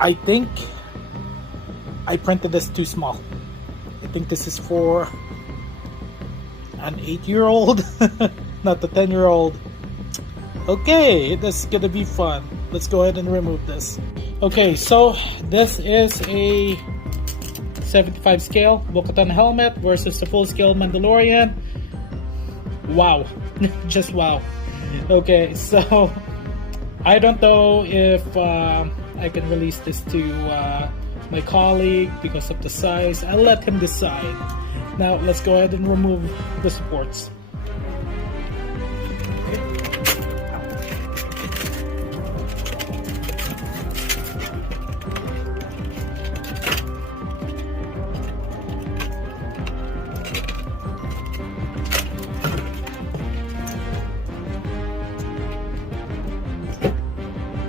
I think I printed this too small. I think this is for an 8-year-old, not the 10-year-old. Okay, this is gonna be fun. Let's go ahead and remove this. Okay, so this is a 75 scale Bo-Katan helmet versus the full scale Mandalorian. Wow, just wow. Okay, so I don't know if I can release this to my colleague because of the size. I'll let him decide. Now let's go ahead and remove the supports.